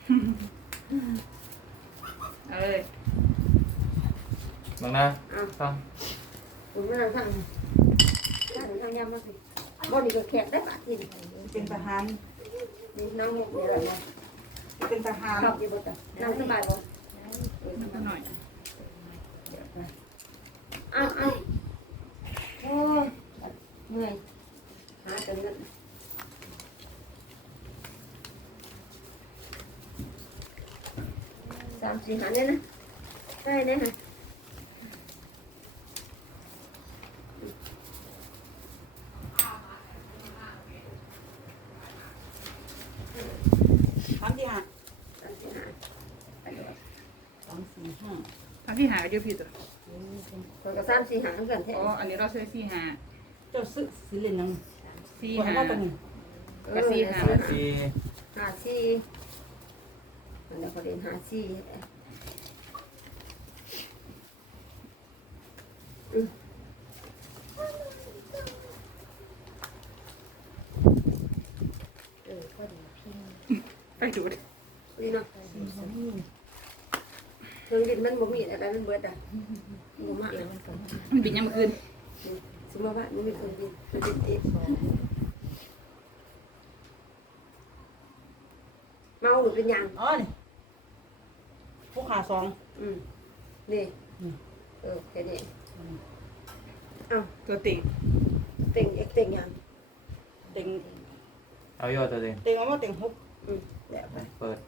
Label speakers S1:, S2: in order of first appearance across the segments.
S1: เอาเลย
S2: บางนะฟัง
S3: ผมไม่ได้ทางทางยำมาสิบ่นี่ก็แขกได้ปะที
S4: เป็นทหาร
S3: นี่น้องหมกนี่แหละบ่
S4: เป็นทหาร
S3: ชอบอยู่บ่จ้ะนั่งสบายบ่
S1: มันก็หน่อย
S3: อ้าวโอ้ยเหนื่อยหาจนนั้น3 4 หาเนี่ยนะได้เนี่ยนะ
S4: ทำที่หา
S3: 3 4 หาไปเลย
S4: 2 4 5
S1: ทำที่หาก็เยอะผิดตัว
S3: ตัวก็3 4 หาเหมือนกันแท้
S1: อ๋ออันนี้เราใช้สี่หา
S4: เจ้าซื้อสิเล่นยัง
S1: สี่
S4: คน
S1: หา
S4: ว่าตัวนี้
S1: กับสี่หา
S2: สี่
S3: 54มันแล้วก็เรียน54ก็ดีพี่
S1: ไปดูด
S3: นี่เนาะเครื่องบินมันบ่มีอะไรมันเบิดอ่ะบ่มา
S1: มันบินยังเมื่อคืน
S3: สมมติว่ามันมีเครื่องบินมันบินติดเมาหรือเป็นยัง
S4: อ๋อนี่ผู้ขา2
S3: นี่แค่นี้อ้าว
S1: ตัวติ่ง
S3: เต็งเอกเต็งยัง
S4: เต็ง
S2: เอายอดตัวเอง
S4: เต็งเอามาเต็ง6
S3: เดี๋ยวไป
S2: เปิด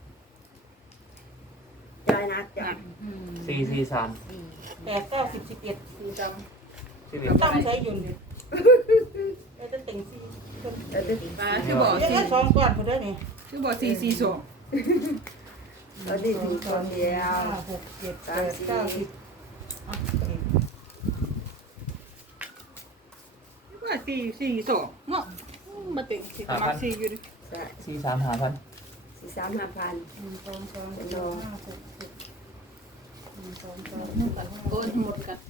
S3: จอยนักจ้ะ
S2: สี่สี่สาม
S4: 8 9 10 11
S1: สี่จ
S2: 11
S4: ตั้งใช้ยุ่นแล้วจะเต็ง4
S3: เดี๋ยวดู
S1: ำปลาชื่อบอก
S4: ยัง
S1: สี่
S4: ไง2ก้อนพุ่นเด้อนี่
S1: ชื่อบอก4 4 2
S3: เดี๋ยวดีดีก่อนเดียว
S4: 6 7 8 9 10อ่ะ
S1: ว่า4 4 2เนาะมาติ่งสี่มา4อยู่ดิ
S3: ใช่
S2: สี่สามหาพัน
S3: 43,500
S4: 1 2 3 4 5 6 7 1 2 3
S1: โอนหมดกัน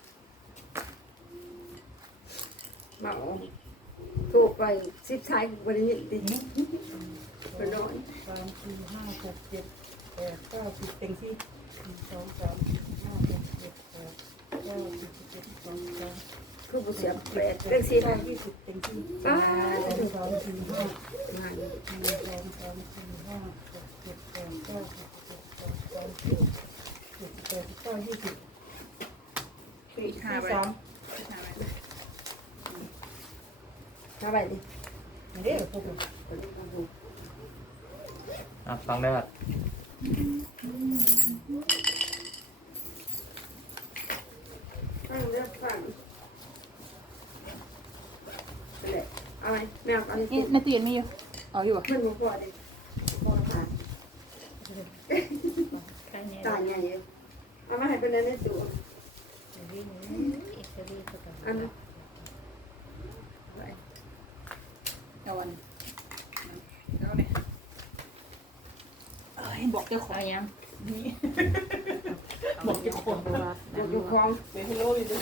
S3: เมาถูกไป10ชายวันนี้ดิไปนอน
S4: 3 4 5 6 7 8 9 10เต็ง4 1 2 3 5 6 7 8 9 10 11 12 13
S3: คือผู้เสียแปดเรื่องสิ
S4: 20เต็ง4
S3: ป้า
S4: 1 2 4 5
S3: งาน
S4: 1 2 3 4 5 6 7 8 9 10 11 12 13 14 15 16 17 18 19 20
S1: ห้าใบ
S4: 3
S3: ทำไปดิ
S4: นี่เด้อพวก
S2: ฟังได้ป่ะ
S3: ฟังเรื่องฟังไปเลยเอาไหมแมวเอา
S1: นี่ในตู้เย็นไม่อยู่เอาอยู่ป่ะ
S3: มันบ่พอดิพอผ่านตายใหญ่เลยเอามาให้เป็นในตู้อันนั้นไป
S1: เอาวันเอาเนี่ยบอกเจ้าของยัง
S4: บอกจะคน
S3: อยู่คลอง
S4: เป็นฮัลโหลอยู่ดิ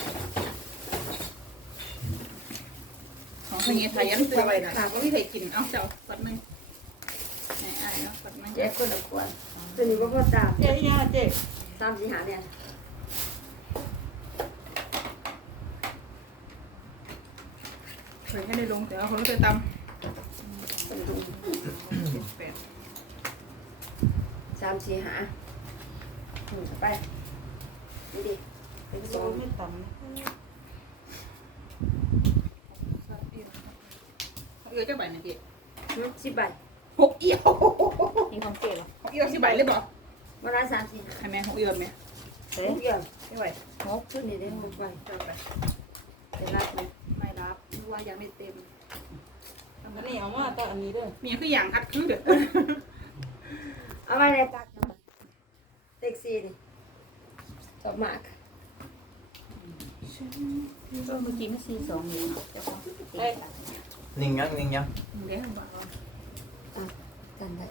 S1: ของคนนี้ทายันตัวไปนะค่ะก็ไม่เคยกินเอาเจ้าสักนึงไหนไอ้เนาะสักนึง
S3: แจกคนละขวดตัวนี้บ่พอตาม
S4: เจ๊ย่าเจ๊
S3: 3 4 หาเนี่ย
S1: เคยให้ได้ลงแต่ว่าเขาไม่เคยตำ8
S3: 3 4 หาไปนี่ดิเป็น
S4: โซ
S3: สอง
S4: ไม่ต่ำ
S1: เจ้าใบนะเจ๊
S3: 10 ใบ
S1: 6 เอี่ยว
S4: มีความเก๋หรอ
S1: 6 เอี่ยว10 ใบเลยบอก
S3: มาละ3 4 หา
S1: ให้แม่6 เอี่ยวไหม
S4: เจ๊
S3: เกี่ยว
S1: ไม่ไหว
S3: ชุดนี้ได้6 ใบ
S1: เจ้าไป
S3: เดี๋ยวรับเลย
S1: ไม่รับว่ายังไม่เต็ม
S4: อันนี้เอามาแต่อันนี้ด้วย
S1: มีคืออย่างคัดคือเด้อ
S3: เอาไว้ในตักเต็กซี่ดิชอบมาก
S5: เมื่อกี้ไม่ซีสองอยู่
S4: เอ้ย
S2: นิ่งยังนิ่งยัง
S1: เดี๋ยวบอกว่า
S3: กันได้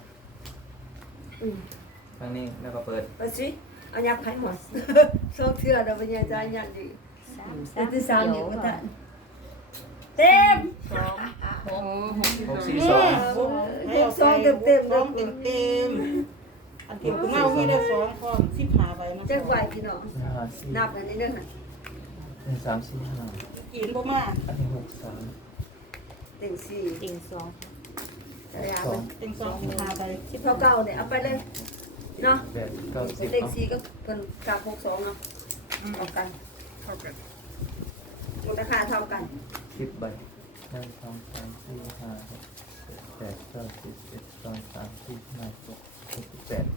S2: ทางนี้แล้วก็เปิด
S3: ไปสิเอายับไข่หมดโซ่เถื่อเราเป็นยังใจยันดีแต่ที่สามอยู่ก็ได้เต็ม
S1: โอ้โห
S2: 6 4 2
S3: เต็มซองเต็มเต็ม
S4: ซองเต็มเต็มอันเก็บกูเมามีได้2ข้อ15ใบนะ
S3: จักไหวพี่น้อง
S2: ห้าสี่
S3: นับอันนี้เด้อน่ะ
S2: หนึ่งสามสี่ห้า
S4: กินบ่มา
S2: อันนี้หกสาม
S3: เต็งสี่
S5: ติ่งสอง
S3: จะยา
S2: สอ
S3: มั
S2: ง
S3: น
S4: เต็ง2 15ใบ
S3: สิบเท่าเก่าเนี่ยเอาไปเลยเนาะ
S2: แปดเก้าสิบ
S3: เต็ง
S2: เอา
S3: สี่ก็เพิ่นกาก62เนาะเอากัน
S1: เข้ากัน
S3: มูลค่าเท่ากัน
S2: 10 ใบหนึ่งสองสามสี่ห้าหกเจ็ดแปดเก้าสิบเอ็ดสองสามสี่ห้าหกเจ็ดแปด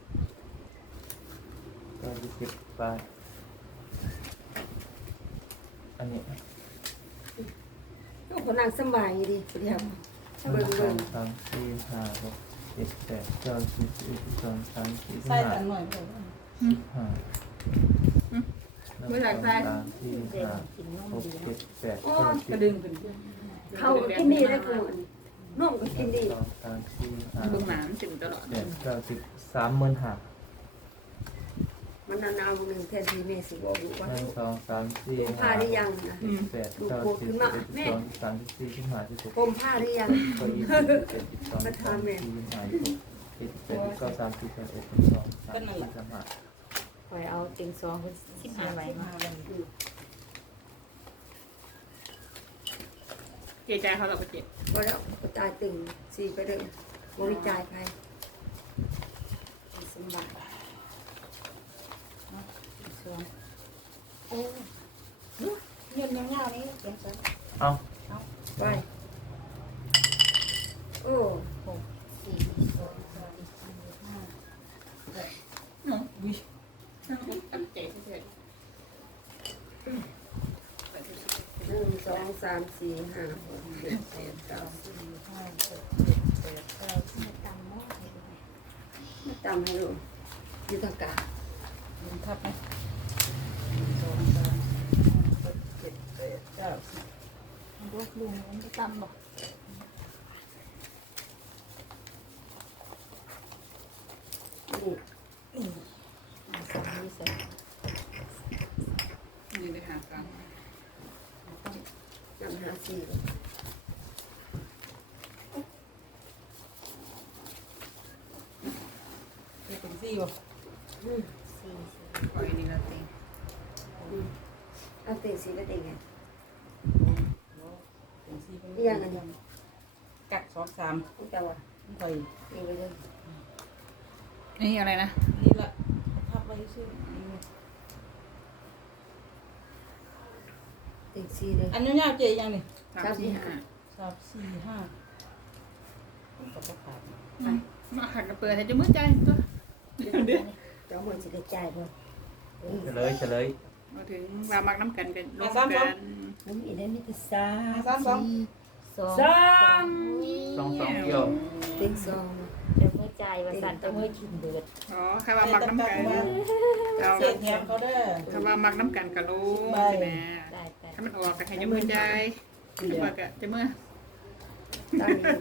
S2: เก้าสิบใบอันนี้
S3: โอ้คนนั่งสบายดีเดียว
S2: ห
S3: เบิ่
S2: นึ่
S3: ง
S2: งส
S3: เบิ่
S2: อง งสามสี่ห้าหกเจ็ดแปดเก้าสิบสิบเอ็ดสิบสองสามสี่
S4: ใส่
S2: ห้า
S4: กันหน่อยบ่
S2: ห้า
S3: เมื่อไหร่ไป
S2: สามสี่
S5: เด็ก
S2: ห้า
S5: กินนม
S2: หก
S5: ดี
S2: เจ็
S5: นะ
S2: ดแปด
S3: อ๋อ
S2: เก้าสิ
S1: กระ
S2: บ
S1: ดึงขึ้น
S3: เขาก็กินดีนะคุณนมก็กินดี
S2: สองสามสี่ห้า
S1: เบื้องหน้ามันถึงตลอด
S2: แปดเก้าสิบ30,000
S3: มันนานๆมื้อนึงแทนที่แม่สิบอกอยู่ว่า
S2: หนึ่งสองสามสี่
S3: ผมผ้า
S2: ห้า
S3: หรือยังนะ
S2: แปดเก้าสิบสิบเอ็ดสิบสองสิบสามสิบสี่สิบห้าสิบหก
S3: ผมผ้าหรือยัง
S2: ก็ยี่สิบเจ็ดสิบสองสิบสามสิบสี่สิบห้าสิบหกเจ็ดสิบแปดสิบเก้าสามสิบเอ็ดสิบสองสามสี่สามห้า
S5: คอยเอาติ่งสองเป็น15ใบมา
S4: 15ใบ
S1: เจใจเขาเราไปเจ็บ
S3: พอแล้วก็ตายตึงสี่ไปเลยบ่มีจ่ายใครสบาย
S5: ติ่งสอง
S3: โอ้
S4: เงินยาวๆนี้เก็บซะ
S2: เอา
S3: ไปโอ้
S5: 4
S1: เนาะอุ้ยตั้งใจเฉย
S3: 1 2 3 4 5 6 7 8 9
S4: 4 5 6 7 8 9
S5: ไม่ตำหม้อให้ดู
S3: ไม่จำให้ดูอยู่ทางกลาง
S4: 10ทับไหม1 2 3 4 5 6 7 8 9 10
S5: ลูกลุงมันจะตำบอก
S3: นี่
S5: สองนี่ใส่
S1: ๆนี่เลยหากลาง
S3: จำหาสี่
S4: เก็บเป็น4บ่
S1: ปล่อยนี่ละติ
S3: เอาเต็งสี่ไปเต็งไง
S4: เป็น4เป็น
S3: นี่ยังอันนี้
S4: กัก2 3
S3: ต้องจะว่า
S4: ค่อย
S3: เต็งไปเลย
S1: นี่อะไรนะ
S4: นี่ละทับไว้ซื่อ
S3: เต็งสี่เลย
S4: อันยาวๆเจยังนี่
S1: 3 4 5
S4: 3 4 5มันก็บ่ขาด
S1: มาหักกระเปื่อยให้จะมือใจตัว
S3: เจ้าเหมือนสิได้จ่ายบ่
S2: เฉลย
S1: มาถึงว่ามักน้ำกันกันร่วมกัน
S3: มันมีได้มีแต่สาม
S4: 3 2
S5: สอง
S3: สาม
S2: สองเกี่ยว
S3: เต็งสอง
S5: เดี๋ยวเมื่อใจายว่าสั่นจะเมื่อกินเดือด
S1: อ๋อใครว่ามักน้ำกันเรา
S4: เสียแถมเขาเด้อ
S1: ถ้าว่ามักน้ำกันกับลูกใช่ไหม
S5: ได้แต่
S1: ถ้ามันออกก็ให้จะมือใจมากะจะมือ
S3: ตอนนี้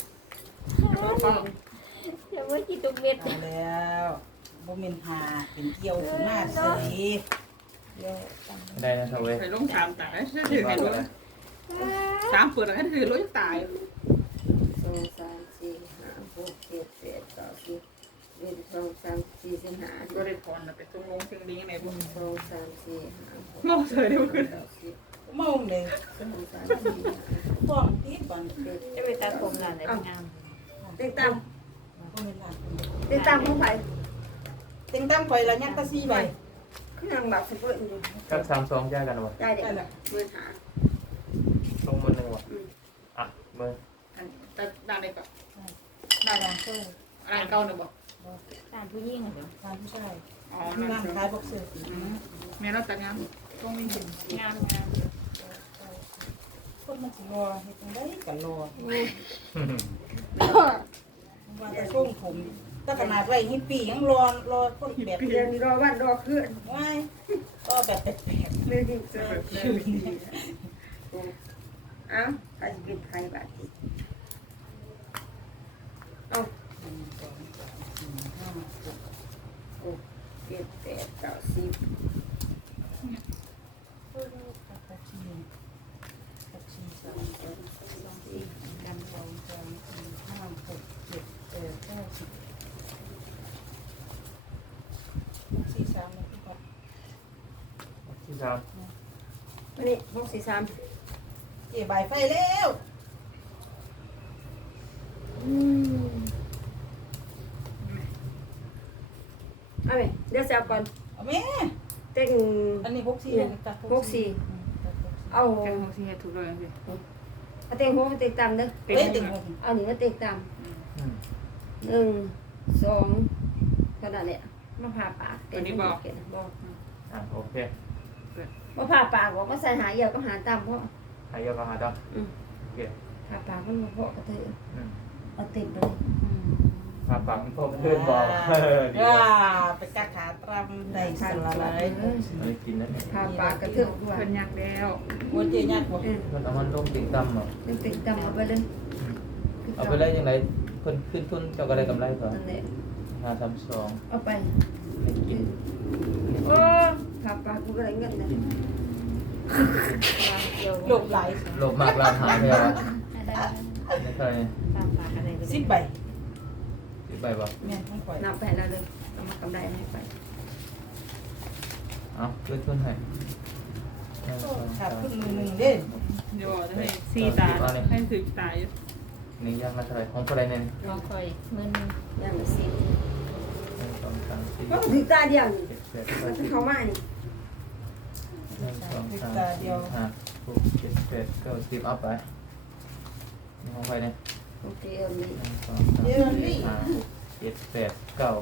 S5: เดี๋ยวเมื่อกินตุกเม็ด
S4: เอาแล้วบ่แม่นหาเป็นเกี่ยวขึ้นมาเสย
S3: เดี๋ยว
S2: ได้นะทเว
S1: ไปลงสามตายถือให้รู้สามเปิดให้ถือรู้จะตาย
S3: สองสามสี่ห้าหกเจ็ดแปดเก้าสิบเอ็ดสองสามสี่สิบห้า
S1: ก็ได้พรไปตรงลงตรงลิงในบุญ
S3: สองสามสี่ห้าหก
S1: มองเธอได้ขึ้น
S3: เก้าสิบ
S4: เมาเลย
S3: สองสามสี่ห้า
S4: ฟ้องติดบัน
S3: เจ็ด
S5: จะไปตัดผมงานไหนงาม
S3: เต็งตาม
S4: บ่แม่นหลาน
S3: เต็งตามของไผ่
S4: เต็งตั้งข่อยละยักตะ4ใบ
S3: คือนางแบบสิบเอ็ดอยู่
S2: กับ32แยกกันวะ
S3: ได้เด็กมือหา
S2: ลงมือหนึ่งวะอ่ะมือ
S1: อันแต่ด้านไหนก่อน
S4: หน้าร้านเจ้า
S1: ร้านเก่าเนี่ยบอก
S5: ตามผู้ยิ่งเหรอ
S4: ร้านผู้ชาย
S1: อ๋อ
S4: ร้านขายบ็อกเซอร์
S1: แม่เราแต่งงานตรงนี้งามงาม
S4: คนมันสิรอเฮ็ดจังได๋ก็รอว่าจะส่งผมถ้าขนาดไว้ฮิปปี้ยังรอคนแบบ
S3: เรียนรอวันรอคืน
S4: ง่ายก็แบบแปลก
S3: ไม่ได้เจอเอ้าใครเป็นใครบาดจิเอา
S4: 1 2 3 4 5 6
S3: หกเจ็ดแปดเก้าสิบ
S4: ตักชี3 2 4 กัน2 3 4 5 6 7 8 9 10
S2: ที่สาม
S3: วันนี้6 4 3
S4: เจ๊ใบไฟแล้ว
S3: เอาไปเดี๋ยวจะเอาก่อน
S4: เอาแม่
S3: เต็ง
S4: อันนี้64อันนี้ตัด
S3: เอา
S1: แกงของซีถูกเลยสิ
S3: เอาเต็ง6มาเต็งต่ำเด้อ
S4: เอ้ยติ่ง
S3: เอาหนึ่งมาเต็งต่
S2: อืม
S3: ำ1 2เท่านั้นแหละมาผ่าปากบอก
S2: โอเค
S3: มาผ่าปากบอกว่าใส่หาเหี่ยวก็หาต่ำเพราะ
S2: หายเยอะก็หาดำโอเค
S3: ผ่าปากมันมาเพาะกระเทย
S2: อืม
S3: เอาเต็มเลย
S2: หาปากมันพอเพื่อนบอกดี
S4: ว้า
S2: นะ
S4: ไปกัดขาตรำได้สละเลย
S2: ไม่กินนะเนี่ย
S3: ผ่าปากกระเทยด้วย
S1: เพิ่นอยากแล้ว
S4: หัวเจ๊ยากบ่
S2: มันเอามันลงติ่งต่ำหรอ
S3: เต็งต่ำเอาไปเลย
S2: เอาไปเลยยังไงเพิ่นขึ้นทุนเจ้าก็ได้กำไรก่อน
S3: นั่นแหละ
S2: 532
S3: เอาไป
S2: ไม่กิน
S3: โอ้ผ่าปากกูก็ได้เงินนะ
S2: กิน
S4: หลบไหล
S2: โลภมากลามหายไปแล้วไม่ใช่
S5: ตามปากอะไร
S4: 10ใบ
S2: สิไปบ่
S4: แม่นของข่อย
S3: นับไปแล้วเลยเอามากำไรให้ไป
S2: เอาขึ้นทุนให้
S4: ขาดครึ่งหนึงเด้
S1: เดี๋ยวจะให้ซีตาให้ถึงตายอยู่
S2: นี่ยังมาเท่าไหร่ของเท่าไหร่เนี่ย
S5: ลองคอยเงิน
S3: อย่างละสิบ
S2: 1 2 3 4
S3: ก็ถือตาเดียวนี่
S2: 7 8
S3: มัน
S2: 9
S3: จะเข้ามานี่
S2: 1 2 3 4 5 6 7 8 9 10เอาไปนี่ของใครเนี่ย
S3: โอเคเอานี่
S2: 1 2 3 4 5 6 7 8 9 9
S3: เก่า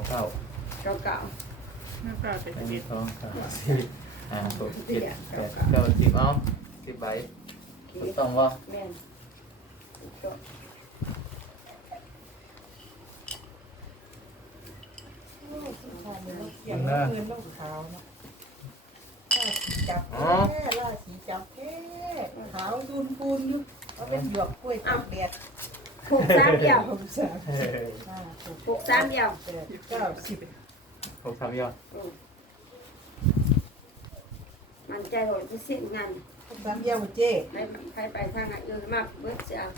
S1: ไม่กล้าไป
S2: 1
S1: สิบ
S2: 2 3 4 5 6 7 8 9 10เอา10ใบถูกต้องบ่
S3: ๆแม่น
S4: เงินลงขาวเนาะจับแค่ล่าสีจับแค่ขาวดูนปูนอยู่เอาเป็นหยวกกล้วยตากแดด
S3: หกสามเดียว
S4: ผมสาม
S2: เฮ้ย
S3: หกสามเดียว
S4: 8 9 10
S2: 6 3ยอด
S3: มันใจโหดจะสิ้นงาน
S4: สามเดียวเจ๊
S3: ใครไปทางไหนเยอะมากเบิดจะเอา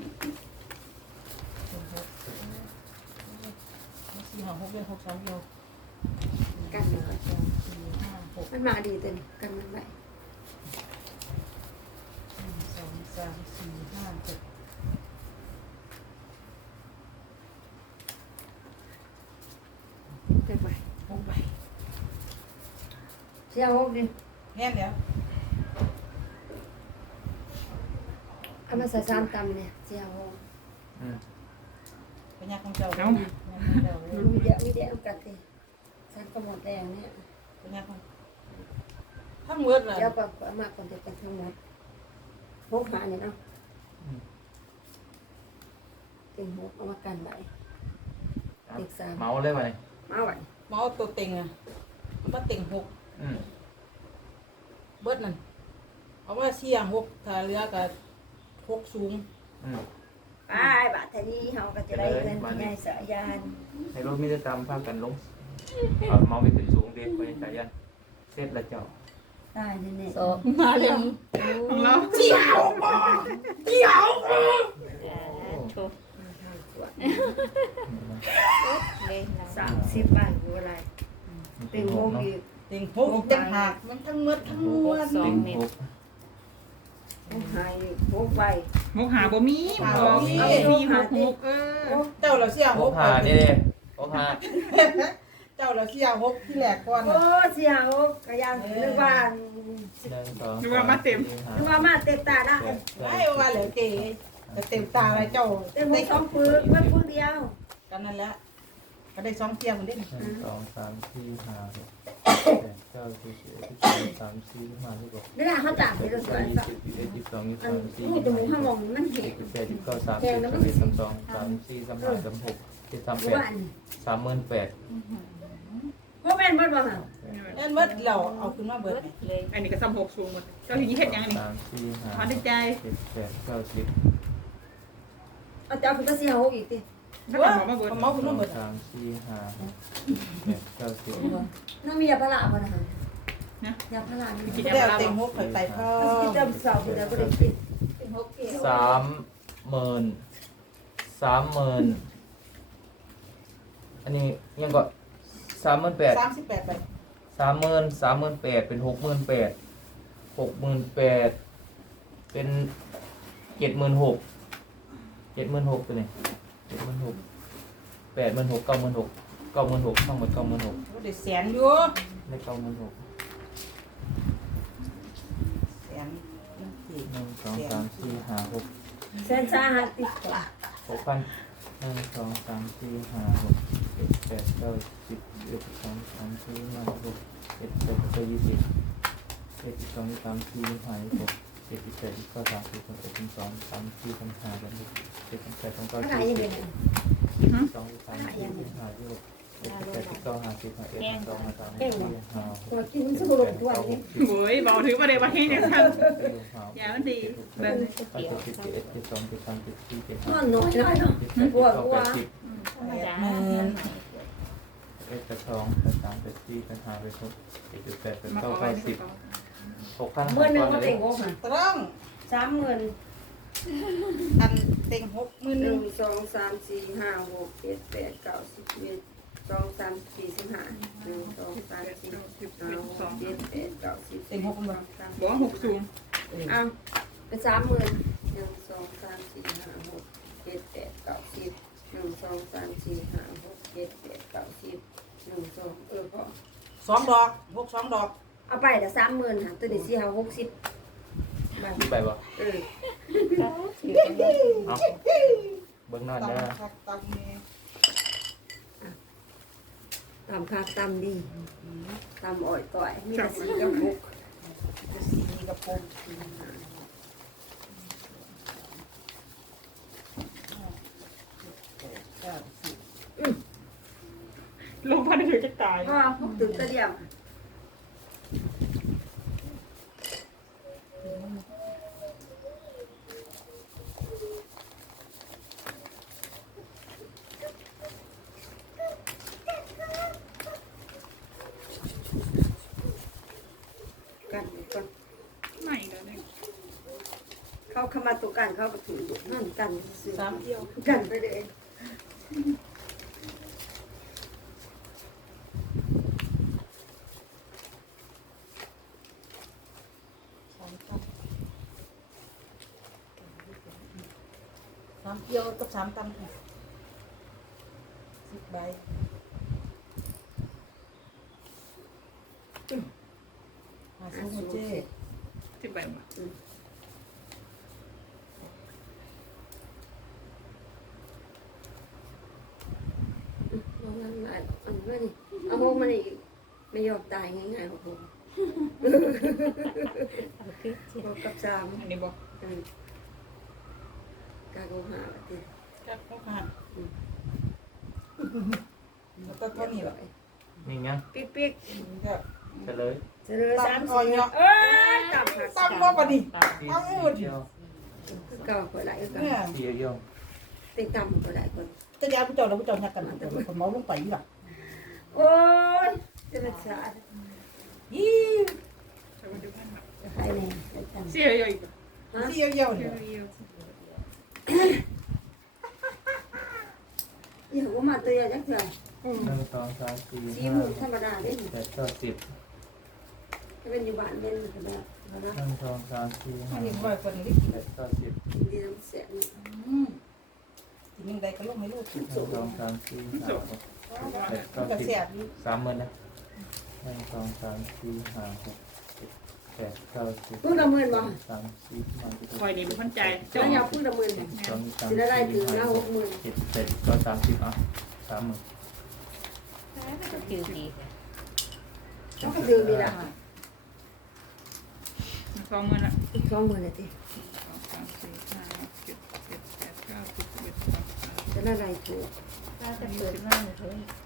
S4: 4 5 6เดือน6 3เดียว
S3: กันมันก่อน
S4: 4 5 6
S3: มันมาดีเต็มกันมันไป
S4: 1 2 3 4 5 6
S3: เต็มไป
S4: 6ใบ
S3: เสียหกดิ
S4: แน่นแล้ว
S3: เอามาใส่สามตำเนี่ยเสียหก
S2: อืม
S4: เป็นยาของเจ้า
S3: มีเดียวมีเดียวกัดสิฉันก็หมดแล้วเนี่ย
S4: เป็นยาของทั้งเมื่อน่ะ
S3: เดี๋ยวก็เอามาคนเดียวกันทั้งหมดหกหาเนี่ยเนาะเต็งหกเอามากันไว้
S2: เมาเลยมาเนี่ย
S3: มาไว้
S4: มาเอาตัวเต็งอ่ะมาเต็ง6
S2: อืม
S4: เบิดนั่นเอามาเสี่ยง6ถ้าเหลือก็6สูง
S2: อืม
S3: ไปบาทนี้เขาก็จะได้เงินที่ใหญ่สายาน
S2: ในรถมีแต่ตามพากันลงเอาเมาไปถึงสูงเด็กไปสายันเสร็จแล้วเจ้า
S3: ได้แน่
S5: โซมาเลย
S1: ของเรา
S4: เสี่ยวบ่เสี่ยว
S5: ถูกเลย
S3: 30 บาทกูอะไรเต็งหกอีก
S4: เต็ง6อีกต่างหากมันทั้งเมื่อทั้งมวล
S2: ติงหก
S3: หกหายหกใบ
S1: หกหาบ่มีบอกเอาซีหกหก
S4: เจ้าเราเสี่ยง
S2: หก
S4: 6
S2: หานี่เลยหกหา
S4: เจ้าเราเสี่ยง6ที่แรกก่อน
S3: โอ้เสียหกก็ยังนึกว่า
S2: 1 2
S1: นึกว่ามาเต็ม
S3: นึกว่ามาเต็มตาได้
S4: ไอ้ว่าเหลือเก๋ก็เต็มตาแล้วเจ้า
S3: เต็มหกสองปืนมันปืนเดียว
S4: กันนั่นแหละก็ได้2เที่ยงมันได้
S2: 1 2 3 4 5 6 7 9 10 11 12 13 14 15 16
S3: นี่แหละเขาจับไปเลยสวย
S2: 20 21 22
S3: อัน
S2: 23
S3: นี้จมูกข้างมองมันเห็น
S2: 24 25 30 31 32 33 34 35 36
S3: ว่า
S2: 37 38
S3: พวกแม่นเบิดบ่ฮะ
S4: นั่นเบิดเราเอาขึ้นมาเบิด
S5: เลย
S1: อันนี้ก็ซ้ำหกสูงหมดเจ้าถึงเฮ็ดยังนี่
S2: 3 4
S1: ขอ
S2: 5
S1: ได้ใจ
S2: 7 8 9 10
S3: เอาเจ้าคือก็เสียหกอีกติ
S1: ถ้า
S4: ว่า
S1: บอกมาเบิด
S4: เมาขึ้นมา
S2: 2
S4: เบิด
S2: 3 4 5 8 9 10
S3: น้องมียาพาราบ่นะฮะยาพารานี่
S1: กิน
S4: แล้
S1: ยาว พารา
S4: เต็ง
S1: บ่
S4: 6ข่อยไปพ่อ
S3: กินเต็มเสาบ่ได้บ่ได้กิน
S2: 30,000อันนี้ยังก็38,000
S4: 38ไป
S2: 38,000 30,000เป็น68,000 68,000เป็น76,000ตัวนี้76,000 86,000 96,000 96,000ทั้งหมด96,000
S4: ก็ได้แสนอยู่
S2: ได้96,000
S4: แสนนั่นสิ
S2: 1 2 3 4 5 6
S3: แสนสาหัสติดต่อ
S2: 6,000 1 2 3 4 5 6 7 8 9 10 11 12 13 14 15 16 17 18 19 20 21 22 23 24 25 26 27 28 29 30 31 32 33 34 35 36 37 38 39
S3: อะไร
S2: 40
S3: อย่างเงี้ย
S2: 2 3 4 5 6 7 8 9 50 51 52 53 54
S3: ตัวกินมันสมุนตัวนี้
S1: โอ้ยเบาถือมาเลยมาให้เนี่ยครับอย่ามันดีแบบ
S2: ไป71 72 73 74
S3: นอนน้อยน้อยเนาะ
S2: 75
S3: กลัว
S2: 79
S3: กลัว
S2: 80
S5: ธรรมดา
S2: 1 2 3 4 5 6 7 8
S1: มา
S2: 9
S1: เอาไว้
S2: 10
S1: ที่กระเป๋า
S2: 6,000
S3: เมื่อนึงมาเต็งหก
S4: ต้อง
S3: 30,000
S4: อันเต็ง60,000
S3: 1 2 3 4 5 6 7 8 9 10 11 2 3 4 5 1 2 3 4 5 6 7 8 9 10
S4: เต็ง6,000บ่
S1: บอกว่า60
S3: เอาเป็น30,000 1 2 3 4 5 6 7 8 9 10 1 2 3 4 5 6 7 8 9 10 1 2พอ
S4: 2 ดอก62 ดอก
S3: เอาไปแต่30,000ค่ะตัวนี้สิเอา60บาท
S2: มีใบบ่
S3: เออ
S2: เอาเบิ่งหน้าเด้อ
S4: ตำคักตำนี่
S3: ตำคักตำดีตำอ่อยต่อยมีแต่สีกับบุก
S4: สีกับปุก
S1: ลงพันธุ์ถือจะตาย
S3: พ่อพวกตื่นตะเดียมกันก่อน
S1: ไม่แล้วเนี่ย
S3: เขาเข้ามาตัวกันเขาก็ถือนั่นกันซื้อ
S4: 3เที่ยว
S3: กันไปเลย
S4: 3เที่ยวกับ3ตำค่ะ10 ใบมาสู้มาเจ้
S1: 10 ใบมา
S3: เอาเงินมาเอาเงินนี่เอาโฮมานี่ไม่ยอมตายง่ายๆหรอกผม
S5: เอาคือเจ็ด
S3: บอกกับสาม
S1: อันนี้บอก
S3: กาโกหาว่าติ
S4: กับพ่อค่ะแล้วก็เท่านี้แหละ
S2: นี่ยัง
S3: ปิ๊กปิ๊ก
S4: ก็
S2: เฉลย
S3: เจริญสาม
S4: ตำก่อน
S3: สี่
S4: เนาะ
S3: เอ้ยตำค่ะ
S4: ตำบ่ปะนี่
S2: 4 4เดียว
S3: เก่าคนไหลกัน
S4: เนี่ย
S2: 4เดียว
S3: ติดตำคนไหลคน
S4: จะยาผู้เจ้าแล้วผู้เจ้านักกันผู้เจ้าคนเมาลงไปอยู่ล่ะ
S3: โอ้ยจะเป็นสาด
S4: ยี่
S1: ใช้วันเดียวกันครับ
S3: ใครเนี่ยใครตำ
S1: เสียเยอะอีก
S3: ฮะ
S4: เที่ยวเยี่ยว
S1: เสี
S4: เนี่ย ย
S1: เยอะ
S3: อย่าว่ามาตัวใหญ่จังเถอะ
S2: 1 2 3 4
S3: ซีหมู
S2: 5
S3: ธรรมดาเด้
S2: 6 7 9 10
S3: ถ้าเป็นอยู่บ้านเป็นแบบนะ
S2: 1 2 3 4
S4: อันนี้
S2: 5
S4: บ่อยคนนี้
S2: 6 7 9 10
S3: กินดีน้ำเสียง
S4: กินยังไงก็ลงไม่รู้
S2: 1 2 3 4 5 6
S4: ก็แสบอยู่
S2: 30,000นะ1 2 3 4 5 6 7 8 9 10
S3: พูดละหมื่นบ่
S2: 3 4 5
S1: คอยดีเป็นคนใจ
S3: เจ้าอย่าพูดละหมื่น
S2: 2
S3: สิได้ได้ถึงนะ
S2: 3
S3: 60,000
S2: 7 8 ก็30อ่ะ30,000
S5: ก็คือดี
S3: ต้องก็ดื่มดีละ
S1: 20,000ละ
S3: อีก20,000เลยที จะได้ไรถูก
S5: ถ้าจะเปิดบ้านเลย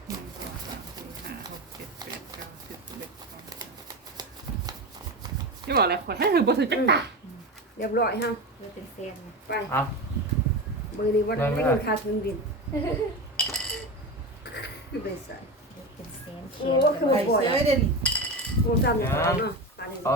S1: นี่บอกอะไรขอให้ถือบทถึงจังตา
S3: เรียบร้อยฮะ
S5: เพื่อเป็นแฟน
S3: ไป
S2: อ่ะ
S3: เบอร์นี้วันนี้ได้เงินค่าเครื่องบินคือไปใส่
S5: เป็นแฟน
S3: โอ้คือ
S4: ไป
S3: บ่ปล่อย
S4: เสียเด่น
S3: รวมจำอย่างเนาะ
S2: เอา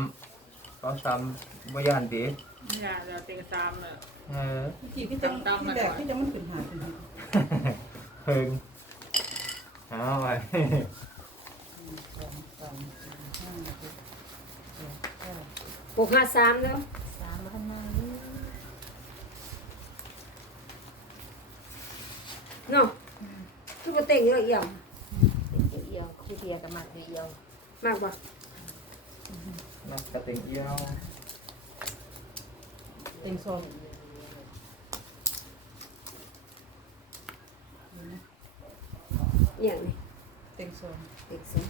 S2: 3บ่ย่านติ
S1: อย่าเราเต็งตามเลย
S2: เออ
S4: ที่พี่จังที่แรกที่จะมันขึ้นหาขึ้นหา
S2: เพิ่งเอาไป
S4: สองสามสี่ห้าหกเจ็ดแปด
S3: หกห้าสามแล้ว
S5: สามแล้วข้างหน้า
S3: เนาะทุกคนเต็งเยอะเอี่ยม
S5: เอียวคู่เทียกับหมักเอียว
S3: มากบ่
S2: นักกระเต็งเอี้ยว
S4: เต็งสอง
S3: อย่างนี้
S4: เต็งสอง
S3: เต็งสอง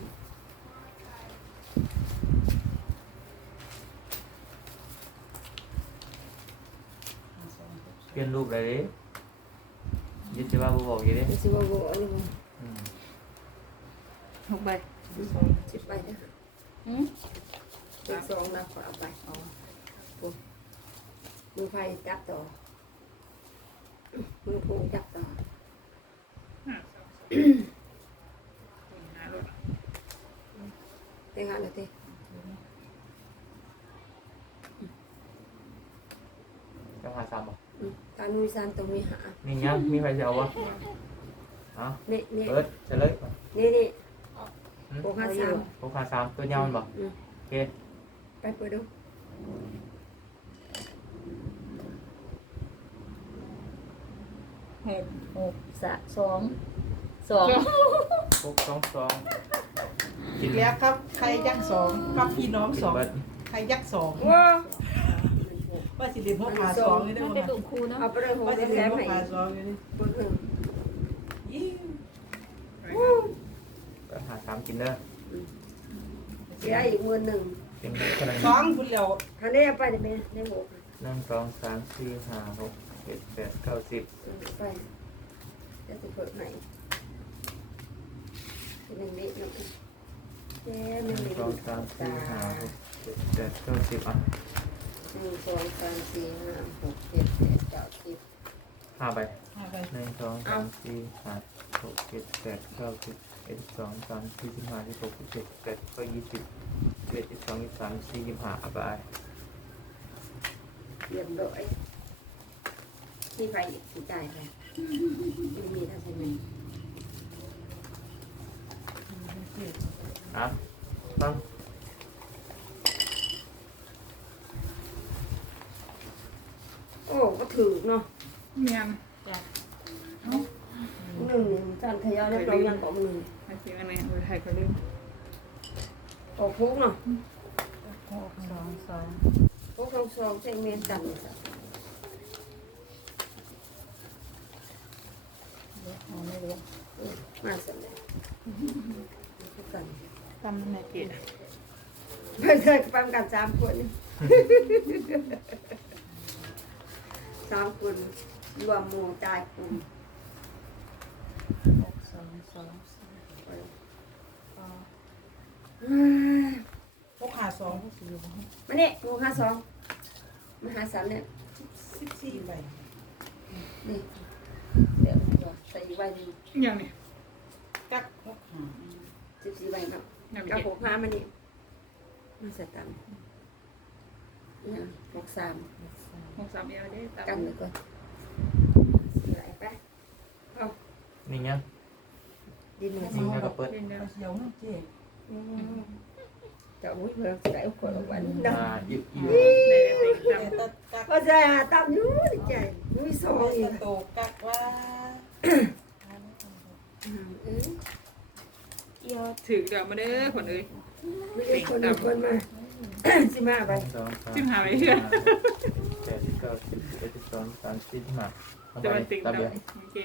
S4: สอง
S2: เปลี่ยนรูปอะไรดิยึดจะว่าบอกอยู่ดิ
S3: ไม่ใช่ว่าโว้นี่บ่
S2: อืม
S1: หกใบ
S4: สอง
S3: สิบใบนะ
S1: อืม
S3: เต็งสองนะขอเอาไปอ๋อมือไฟจับต่อมือพงจับต่อ
S1: ห้าสองหาลด
S3: เต็งหันเลยที
S2: จะหาซ้ำบ่
S3: การมีสารตรงมีหา
S2: นี่ยังมีใครจะเอาวะเอา
S3: นี่
S2: เปิดเฉลย
S3: นี่หกห้าสาม
S2: พกหาซ้ำตัวยาวมันบ่โอเค
S3: ไปเปิดดู
S1: หก
S5: หกสะสองสอง
S2: พก2
S4: อีกแล้วครับใครยักษ์สองกับพี่น้องสอง
S2: เบิด
S4: ใครยักษ์สอง
S3: ว้า
S4: ว่าสิเรียนพวกหาสองนี่ได้
S5: มัน
S4: ไหม
S5: เป็นลูกครูเนาะ
S3: เอาไปเลยหก
S4: ว่าสิ
S3: แถ
S4: เรียน
S3: ม
S4: พว
S3: ให้
S4: กหาสองนี่ดิ
S3: คนหนึ่ง
S4: ยิ่ง
S2: ก็หาซ้ำกินเด้อ
S3: เสียอีกมือหนึ่ง
S2: กินเท่าไหร่
S4: สองคุณเหลียว
S3: คันนี้ไปได้ไหมได้หก
S2: 1 2 3 4 5 6 7 8 9 10
S3: ไปจะสิเปิดไหนเป็นหนึ่งนิดหน่อยแค่หนึ่ง
S2: 1
S3: นิด
S2: 2 3 4 5 6 7 8 9 10อ่ะ
S3: 1 2 3 4 5 6 7 8 9 10
S2: 5ใบ
S4: เอาไป
S2: 1 2 3 4 5 6 7 8 9 10 1 2 3 4 5 16 17 18 20 21 22 23 24 25อ่ะไป
S3: เรียบร้อยที่ไปสิจ่ายไปไม่มีท่าใช่ไหม
S2: อ่ะต้อง
S3: โอ้ก็ถือเนาะ
S1: เมียน
S3: หนึ่งจานขยะเรียบร้อยยังของหนึ่ง
S1: มาสิอันไหนเอาไปไทยก็ลืม
S3: ออกพุกเนาะ
S5: หกสองสอง
S3: พุกทองซองใช้เมนจันนี่สัก
S5: เดี๋ยวเอาไม่เรียน
S3: มาสักเลยพุกกัน
S1: ตำแม่เกด
S3: เพื่อนเคยปั๊มกัน3 คน3 คนรวมหมู่จ่ายกลุ่ม
S5: หกสองสองสี่ต่อ
S4: พวกหาสอง
S5: สี่
S3: มาเนี่ยหมู่52มาหา3เนี่ย
S4: 14ใบ
S3: นี่เดี๋ยวใส่อีกใบหนึง
S1: อย่างนี้
S4: กักพวกหา
S3: 14ใบเนาะ
S1: อย่าง
S3: กับ
S1: นี้
S3: 65มานี่มาใส่ตำเนี่ย63
S5: หกสาม
S1: หกสามเดียวได้ตำ
S3: กันเลยก่อนไหลไปเอา
S2: นี่ยัง
S3: ดินมา
S2: นี่
S3: สิ
S2: ยังก็เปิด
S1: เล่นเดียว
S4: เอาเขียวนั่นเจ๊
S3: จะอุ้ยเพื่อนไหลขวดวันเนาะ
S2: หยิบ
S1: ได้ได้ต
S4: แต่ตะกัก
S3: ก็จะตำอยู่ใจมีซองอีก
S4: ตะโตกักว่า
S1: เอียวถือเดี๋ยวมาเด้อคนเอ้ย
S3: ไม่ได้คนอีกคนมา15ใบ
S2: 1 2 3
S1: จิ้มหาไว้เพื่อน
S2: 8 9 10 11 12 13 15
S1: จะมันติ่ง
S2: ตับ
S1: ดำ
S2: เดียว
S1: โอเค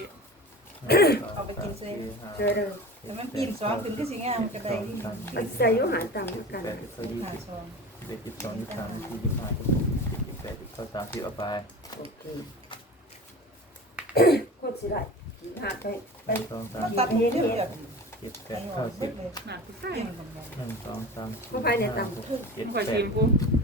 S3: เจอเลย
S4: แต่มันปีนสองขึ้นก็สิงามกระไดนี่
S3: มันใส่ยุหารตำกัน
S2: 8 9
S4: หา
S2: 20
S4: สอง
S2: 11 12 13 14 15 16 17 18 19 30เอาไป
S3: โอเคโคตรสิได้หาไปไป
S2: 1 2
S4: มัน
S2: 3
S4: ตัดเฮ็ดเดียว
S2: 7
S4: ไป
S2: 8
S4: ออก
S2: 9
S4: เบิด
S2: 10
S4: เลย
S1: หนาที่ใส่
S4: เปลี่ยนกันไป
S2: 1 2 3 4
S3: ผู้ภายในตำ
S1: ไม่ค่อยชิม
S2: 7
S1: กู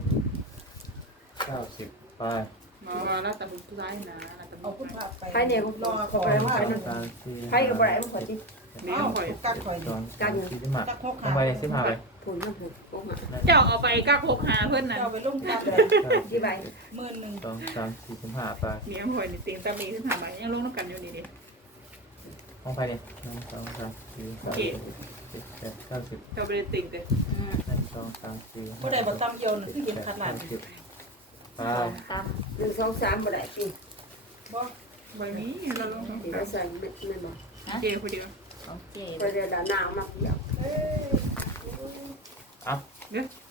S2: 8 9 10ไป
S1: มาแล้วตำบุกร้ายนะตำ
S4: เอา
S1: บุ
S4: พุ่
S1: ก
S4: งพาไป
S3: ภายในก็
S4: รอ
S3: ขอ
S4: ขอ
S3: ไป
S4: ว่า
S3: ว่าใครกับอะไรมันขอจิ
S1: เลี้ย
S4: เอ้าง
S1: ข่อย
S4: กักข่อย
S2: 2 3 4 15
S4: กักพก
S2: ทำไมเนี่ย15ไป
S3: ผลมันผลโกงหา
S1: เจ้าเอาไปกักหกหาเพื่อนน่ะ
S4: เอาไปลงกักเลย
S3: กี่ใบ
S4: 11,000
S2: 2 3 4 15ไป
S1: เลี้ยงข่อยนี่เตียงตามีขึ้นหาใบยังลงน้ำกันอยู่นี่ดิ
S2: ห้องไปเนี่ย1 2 3 4 5 6 เจ็ดแปดเก้าสิบ
S1: เจ้าไปติ่งเด้อ
S2: หนึ่งสองสามสี่
S4: ผู้ใดบ่ตำเอียวน่ะคือเห็นขนาด
S2: สิบไป
S5: สองต
S3: หนึ่งสองสามบ่ได้ปี
S4: บ่
S1: ใบนี้เราลง
S3: เอาใส่เม็ดไม่บอก
S1: เจคนเดียว
S5: ำของเจ
S3: ก็จะด่าหนาวมากเดียว
S4: เอ้ย
S2: อ่ะ
S1: เด้อ